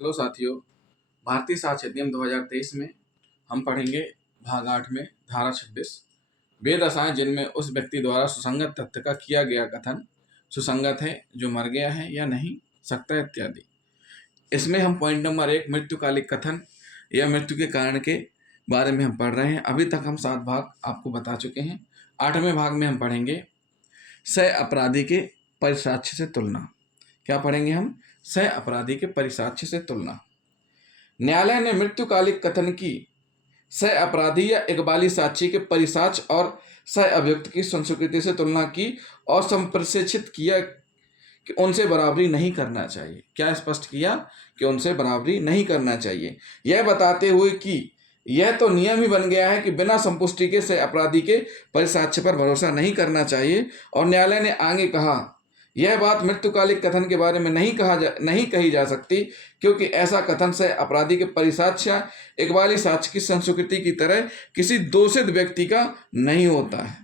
Hello साथियों, भारतीय साक्ष्य अधिनियम 2023 में हम पढ़ेंगे भाग 8 में धारा 26 बेदशाएं जिनमें उस व्यक्ति द्वारा सुसंगत तथ्य का किया गया कथन सुसंगत है जो मर गया है या नहीं सकता इत्यादि। इसमें हम पॉइंट नंबर 1 मृत्युकालिक कथन या मृत्यु के कारण के बारे में हम पढ़ रहे हैं। अभी तक हम 7 भाग आपको बता चुके हैं। 8वें भाग में हम पढ़ेंगे सह अपराधी के परिसाक्ष्य से तुलना। क्या पढ़ेंगे हम? सह अपराधी के परिसाक्ष्य से तुलना। न्यायालय ने मृत्युकालिक कथन की सह अपराधी या इकबाली साक्षी के परिसाक्ष्य और सह अभियुक्त की संस्कृति से तुलना की और संप्रेषित किया कि उनसे बराबरी नहीं करना चाहिए। क्या स्पष्ट किया कि उनसे बराबरी नहीं करना चाहिए, यह बताते हुए कि यह तो नियम ही बन गया है कि बिना संपुष्टि के सह अपराधी के परिसाक्ष्य पर भरोसा नहीं करना चाहिए। और न्यायालय ने आगे कहा, यह बात मृत्युकालिक कथन के बारे में नहीं कही जा सकती, क्योंकि ऐसा कथन सह अपराधी के परिसाक्ष्य इकबाली साक्ष्य की संस्कृति की तरह किसी दोषित व्यक्ति का नहीं होता है।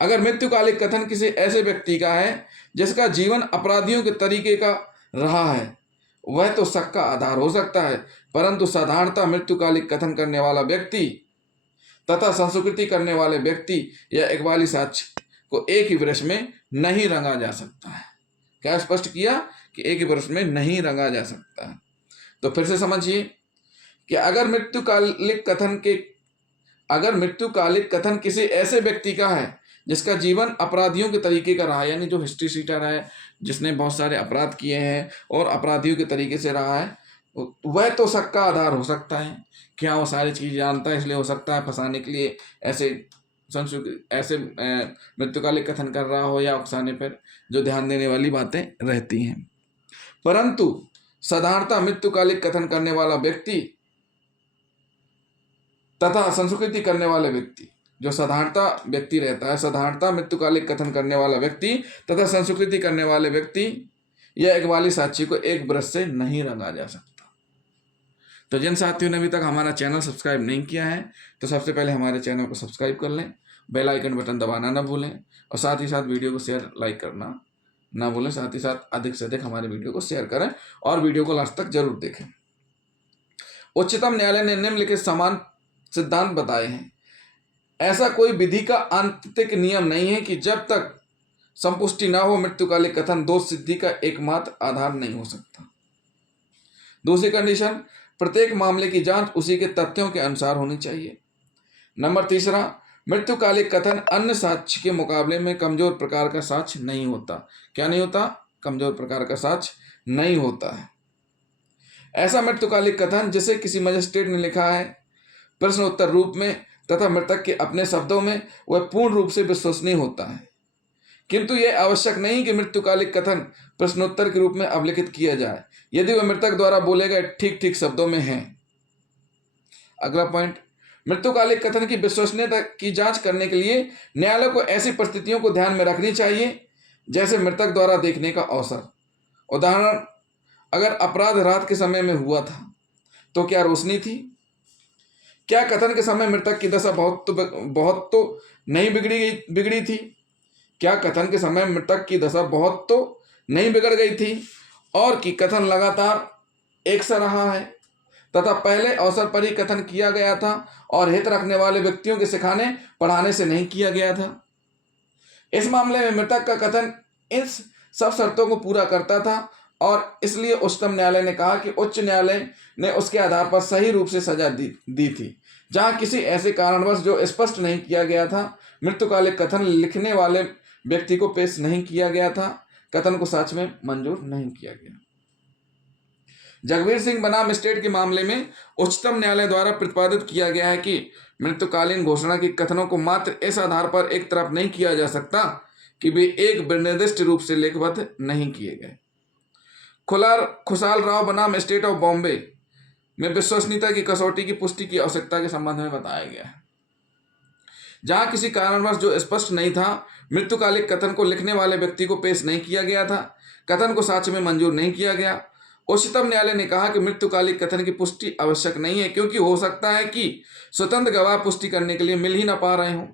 अगर मृत्युकालिक कथन किसी ऐसे व्यक्ति का है जिसका जीवन अपराधियों के तरीके का रहा है, वह तो शक का आधार हो सकता है, परंतु साधारणतः मृत्युकालिक कथन करने वाला व्यक्ति तथा संस्कृति करने वाले व्यक्ति या इकबाली साक्ष्य को एक ही ब्रश में नहीं रंगा जा सकता है। क्या स्पष्ट किया कि एक ही ब्रश में नहीं रंगा जा सकता है। तो फिर से समझिए कि अगर मृत्युकालिक कथन किसी ऐसे व्यक्ति का है जिसका जीवन अपराधियों के तरीके का रहा है, यानी जो हिस्ट्री शीटर है, जिसने बहुत सारे अपराध किए हैं और अपराधियों के तरीके से रहा है, वह तो शक का आधार हो सकता है। क्या वो सारी चीज़ जानता है, इसलिए हो सकता है फंसाने के लिए ऐसे मृत्युकालिक कथन कर रहा हो या उकसाने पर जो ध्यान देने वाली बातें रहती हैं। परंतु साधारणतः मृत्युकालिक कथन करने वाला व्यक्ति तथा संस्कृति करने वाले व्यक्ति, जो साधारणतः व्यक्ति रहता है, साधारणतः मृत्युकालिक कथन करने वाला व्यक्ति तथा संस्कृति करने वाले व्यक्ति या इकबाली साक्षी को एक ब्रश से नहीं रंगा जा सकता। तो जिन साथियों ने अभी तक हमारा चैनल सब्सक्राइब नहीं किया है, तो सबसे पहले हमारे चैनल को सब्सक्राइब कर लें, बेल आइकन बटन दबाना ना भूलें और साथ ही साथ वीडियो को शेयर लाइक करना ना भूलें। साथ ही साथ अधिक से अधिक हमारे वीडियो को शेयर करें और वीडियो को लास्ट तक जरूर देखें। उच्चतम न्यायालय ने निम्नलिखित समान सिद्धांत बताए हैं। ऐसा कोई विधि का आंतरिक नियम नहीं है कि जब तक संपुष्टि ना हो मृत्युकालिक कथन दोष सिद्धि का एकमात्र आधार नहीं हो सकता। दूसरी कंडीशन, प्रत्येक मामले की जांच उसी के तथ्यों के अनुसार होनी चाहिए। नंबर तीसरा, मृत्युकालिक कथन अन्य साक्ष्य के मुकाबले में कमजोर प्रकार का साक्ष्य नहीं होता। क्या नहीं होता? कमजोर प्रकार का साक्ष्य नहीं होता है। ऐसा मृत्युकालिक कथन जिसे किसी मजिस्ट्रेट ने लिखा है प्रश्न उत्तर रूप में तथा मृतक के अपने शब्दों में, वह पूर्ण रूप से विश्वसनीय होता है, किंतु यह आवश्यक नहीं कि मृत्युकालिक कथन प्रश्नोत्तर के रूप में अभिलिखित किया जाए यदि वह मृतक द्वारा बोले गए ठीक ठीक शब्दों में है। अगला पॉइंट, मृत्युकालिक कथन की विश्वसनीयता की जांच करने के लिए न्यायालय को ऐसी परिस्थितियों को ध्यान में रखनी चाहिए जैसे मृतक द्वारा देखने का अवसर। उदाहरण, अगर अपराध रात के समय में हुआ था तो क्या रोशनी थी? क्या कथन के समय मृतक की दशा बहुत तो नहीं बिगड़ी थी? क्या कथन के समय मृतक की दशा बहुत तो नहीं बिगड़ गई थी और कि कथन लगातार एक सा रहा है तथा पहले अवसर पर ही कथन किया गया था और हित रखने वाले व्यक्तियों के सिखाने पढ़ाने से नहीं किया गया था? इस मामले में मृतक का कथन इस सब शर्तों को पूरा करता था और इसलिए उच्चतम न्यायालय ने कहा कि उच्च न्यायालय ने उसके आधार पर सही रूप से सजा दी थी। जहां किसी ऐसे कारणवश जो स्पष्ट नहीं किया गया था मृत्युकालिक कथन लिखने वाले व्यक्ति को पेश नहीं किया गया था, कथन को साक्ष्य में मंजूर नहीं किया गया। जगवीर सिंह बनाम स्टेट के मामले में उच्चतम न्यायालय द्वारा प्रतिपादित किया गया है कि मृत्युकालीन घोषणा के कथनों को मात्र इस आधार पर एक तरफ नहीं किया जा सकता कि वे एक निर्दिष्ट रूप से लेखबद्ध नहीं किए गए। खुशाल राव बनाम स्टेट ऑफ बॉम्बे में विश्वसनीयता की कसौटी की पुष्टि की आवश्यकता के संबंध में बताया गया है। जहां किसी कारणवश जो स्पष्ट नहीं था मृत्युकालिक कथन को लिखने वाले व्यक्ति को पेश नहीं किया गया था, कथन को साक्ष्य में मंजूर नहीं किया गया। उच्चतम न्यायालय ने कहा कि मृत्युकालिक कथन की पुष्टि आवश्यक नहीं है, क्योंकि हो सकता है कि स्वतंत्र गवाह पुष्टि करने के लिए मिल ही ना पा रहे हों।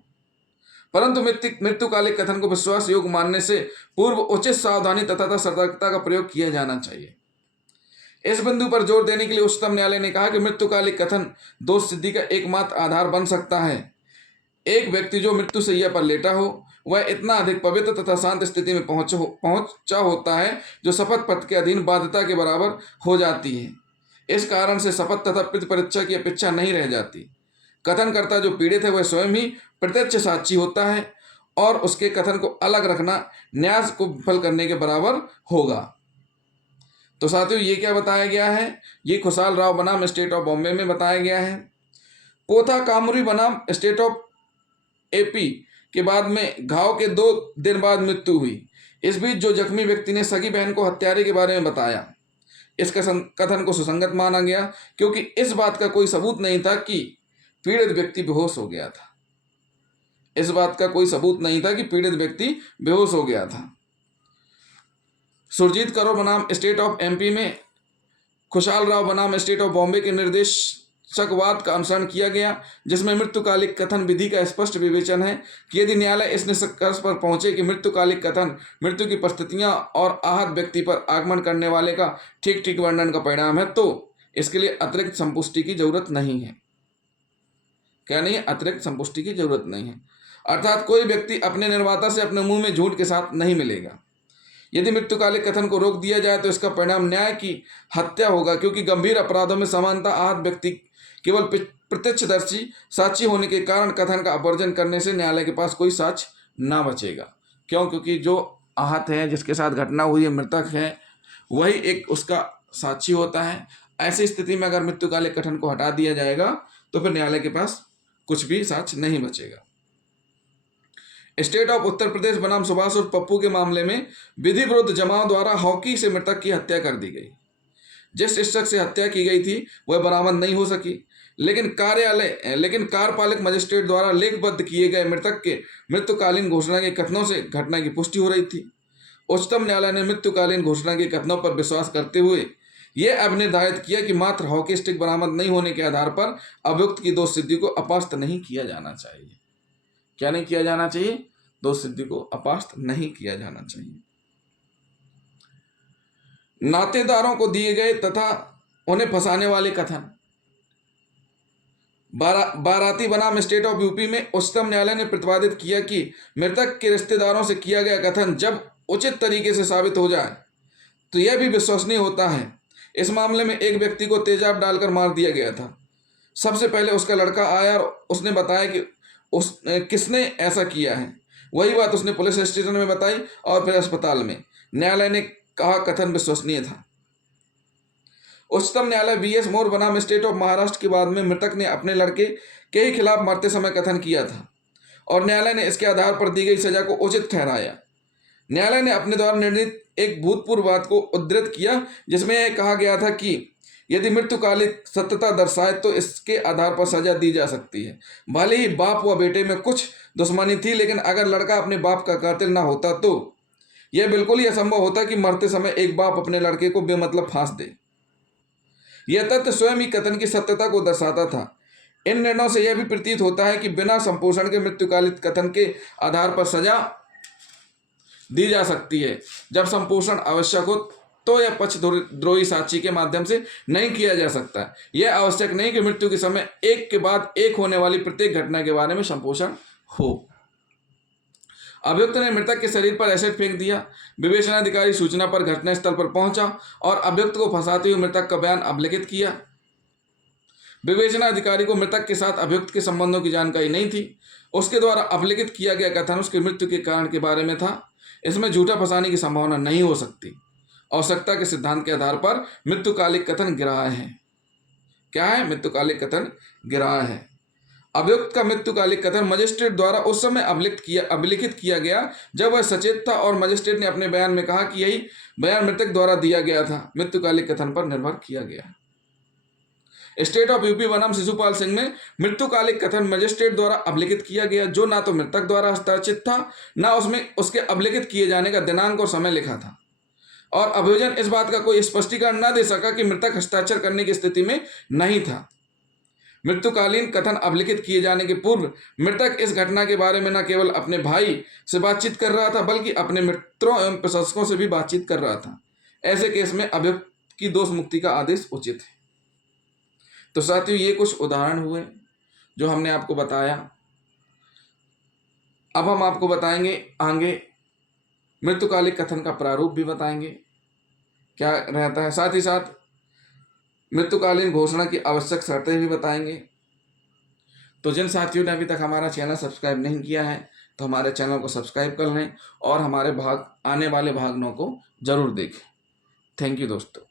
परंतु मृत्युकालिक कथन को विश्वास योग्य मानने से पूर्व उचित सावधानी तथा सतर्कता का प्रयोग किया जाना चाहिए। इस बिंदु पर जोर देने के लिए उच्चतम न्यायालय ने कहा कि मृत्युकालिक कथन दोष सिद्धि का एकमात्र आधार बन सकता है। एक व्यक्ति जो मृत्यु शैया पर लेटा हो वह इतना अधिक पवित्र तथा शांत स्थिति में पहुंचा होता है जो शपथ पत्र के अधीन बाध्यता के बराबर हो जाती है। इस कारण से शपथ तथा पितृ परीक्षा की अपेक्षा नहीं रह जाती। कथनकर्ता जो पीड़ित है वह स्वयं ही प्रत्यक्ष साक्षी होता है और उसके कथन को अलग रखना न्याय को विफल करने के बराबर होगा। तो साथियों, ये क्या बताया गया है? ये खुशहाल राव बनाम स्टेट ऑफ बॉम्बे में बताया गया है। पोथा कामरी बनाम स्टेट ऑफ एपी के बाद में घाव के 2 दिन बाद मृत्यु हुई। इस बीच जो जख्मी व्यक्ति ने सगी बहन को हत्यारे के बारे में बताया, इसका कथन को सुसंगत माना गया क्योंकि इस बात का कोई सबूत नहीं था कि पीड़ित व्यक्ति बेहोश हो गया था। इस बात का कोई सबूत नहीं था कि पीड़ित व्यक्ति बेहोश हो गया था। सुरजीत कौर बनाम स्टेट ऑफ एमपी में खुशहाल राव बनाम स्टेट ऑफ बॉम्बे के निर्देशकवाद का अनुसरण किया गया, जिसमें मृत्युकालिक कथन विधि का स्पष्ट विवेचन है कि यदि न्यायालय इस निष्कर्ष पर पहुंचे कि मृत्युकालिक कथन मृत्यु की परिस्थितियां और आहत व्यक्ति पर आगमन करने वाले का ठीक ठीक वर्णन का परिणाम है, तो इसके लिए अतिरिक्त संपुष्टि की जरूरत नहीं है। क्या नहीं है? अतिरिक्त संपुष्टि की जरूरत नहीं है। अर्थात कोई व्यक्ति अपने निर्माता से अपने मुंह में झूठ के साथ नहीं मिलेगा। यदि मृत्युकालिक कथन को रोक दिया जाए तो इसका परिणाम न्याय की हत्या होगा, क्योंकि गंभीर अपराधों में समानता आहत व्यक्ति केवल प्रत्यक्षदर्शी साक्षी होने के कारण कथन का अपवर्जन करने से न्यायालय के पास कोई साक्ष्य ना बचेगा। क्यों? क्योंकि जो आहत है, जिसके साथ घटना हुई है, मृतक है, वही एक उसका साक्षी होता है। ऐसी स्थिति में अगर मृत्युकालिक कथन को हटा दिया जाएगा तो फिर न्यायालय के पास कुछ भी साक्ष्य नहीं बचेगा। स्टेट ऑफ उत्तर प्रदेश बनाम सुभाष और पप्पू के मामले में विधि विरुद्ध जमाव द्वारा हॉकी से मृतक की हत्या कर दी गई। जिस शख्स से हत्या की गई थी वह बरामद नहीं हो सकी, लेकिन कार्यपालक मजिस्ट्रेट द्वारा लेखबद्ध किए गए मृतक के मृत्युकालीन घोषणा के कथनों से घटना की पुष्टि हो रही थी। उच्चतम न्यायालय ने मृत्युकालीन घोषणा के कथनों पर विश्वास करते हुए यह अब निर्धारित किया कि मात्र हॉकी स्टिक बरामद नहीं होने के आधार पर अभियुक्त की दोष सिद्धि को अपास्त नहीं किया जाना चाहिए। क्या नहीं किया जाना चाहिए? दोष सिद्धि को अपास्त नहीं किया जाना चाहिए। नातेदारों को दिए गए तथा उन्हें फंसाने वाले कथन। बाराती बनाम स्टेट ऑफ यूपी में उच्चतम न्यायालय ने प्रतिपादित किया कि मृतक के रिश्तेदारों से किया गया कथन जब उचित तरीके से साबित हो जाए तो यह भी विश्वसनीय होता है। इस मामले में एक व्यक्ति को तेजाब डालकर मार दिया गया था। सबसे पहले उसका लड़का आया और उसने बताया कि किसने ऐसा किया है। वही बात उसने पुलिस स्टेशन में बताई और फिर अस्पताल में। न्यायालय ने कहा कथन विश्वसनीय था। उच्चतम न्यायालय बीएस मोर बनाम स्टेट ऑफ महाराष्ट्र के बाद में मृतक ने अपने लड़के के ही खिलाफ मरते समय कथन किया था और न्यायालय ने इसके आधार पर दी गई सजा को उचित ठहराया। न्यायालय ने अपने द्वारा निर्णीत एक भूतपूर्व बात को उद्धृत किया, जिसमें यह कहा गया था कि यदि मृत्युकालिक सत्यता दर्शाए तो इसके आधार पर सजा दी जा सकती है। भले ही बाप व बेटे में कुछ दुश्मनी थी, लेकिन अगर लड़का अपने बाप का कातिल ना होता तो यह बिल्कुल ही असंभव होता कि मरते समय एक बाप अपने लड़के को बेमतलब फांस दे। यह तथ्य स्वयं ही कथन की सत्यता को दर्शाता था। इन निर्णयों से यह भी प्रतीत होता है कि बिना संपोषण के मृत्युकालिक कथन के आधार पर सजा दी जा सकती है। जब संपोषण आवश्यक हो तो यह पक्षद्रोही साक्षी के माध्यम से नहीं किया जा सकता। यह आवश्यक नहीं कि मृत्यु के समय एक के बाद एक होने वाली प्रत्येक घटना के बारे में संपोषण हो। अभियुक्त ने मृतक के शरीर पर एसिड फेंक दिया। विवेचनाधिकारी सूचना पर घटनास्थल पर पहुंचा और अभियुक्त को फंसाते हुए मृतक का बयान अभिलिखित किया। विवेचनाधिकारी को मृतक के साथ अभियुक्त के संबंधों की जानकारी नहीं थी। उसके द्वारा अभिलिखित किया गया कथन उसकी मृत्यु के कारण के बारे में था। इसमें झूठा फंसाने की संभावना नहीं हो सकती। आवश्यकता के सिद्धांत के आधार पर मृत्युकालिक कथन गिराया है। क्या है? मृत्युकालिक कथन गिराया है। अभियुक्त का मृत्युकालिक कथन मजिस्ट्रेट द्वारा उस समय अभिलिखित किया गया जब वह सचेत था और मजिस्ट्रेट ने अपने बयान में कहा कि यही बयान मृतक द्वारा दिया गया था। मृत्युकालिक कथन पर निर्भर किया गया। स्टेट ऑफ यूपी बनाम शिशुपाल सिंह में मृत्युकालिक कथन मजिस्ट्रेट द्वारा अभिलिखित किया गया, जो ना तो मृतक द्वारा हस्ताक्षरित था ना उसमें उसके अभिलिखित किए जाने का दिनांक और समय लिखा था, और अभियोजन इस बात का कोई स्पष्टीकरण न दे सका कि मृतक हस्ताक्षर करने की स्थिति में नहीं था। मृत्युकालीन कथन अभिलिखित किए जाने के पूर्व मृतक इस घटना के बारे में न केवल अपने भाई से बातचीत कर रहा था बल्कि अपने मित्रों एवं प्रशंसकों से भी बातचीत कर रहा था। ऐसे केस में अभियुक्त की दोष मुक्ति का आदेश उचित है। तो साथियों, ये कुछ उदाहरण हुए जो हमने आपको बताया। अब हम आपको बताएंगे आगे मृत्युकालिक कथन का प्रारूप भी बताएंगे क्या रहता है, साथ ही साथ मृत्युकालीन घोषणा की आवश्यक शर्तें भी बताएंगे। तो जिन साथियों ने अभी तक हमारा चैनल सब्सक्राइब नहीं किया है तो हमारे चैनल को सब्सक्राइब कर लें और हमारे आने वाले भागों को जरूर देखें। थैंक यू दोस्तों।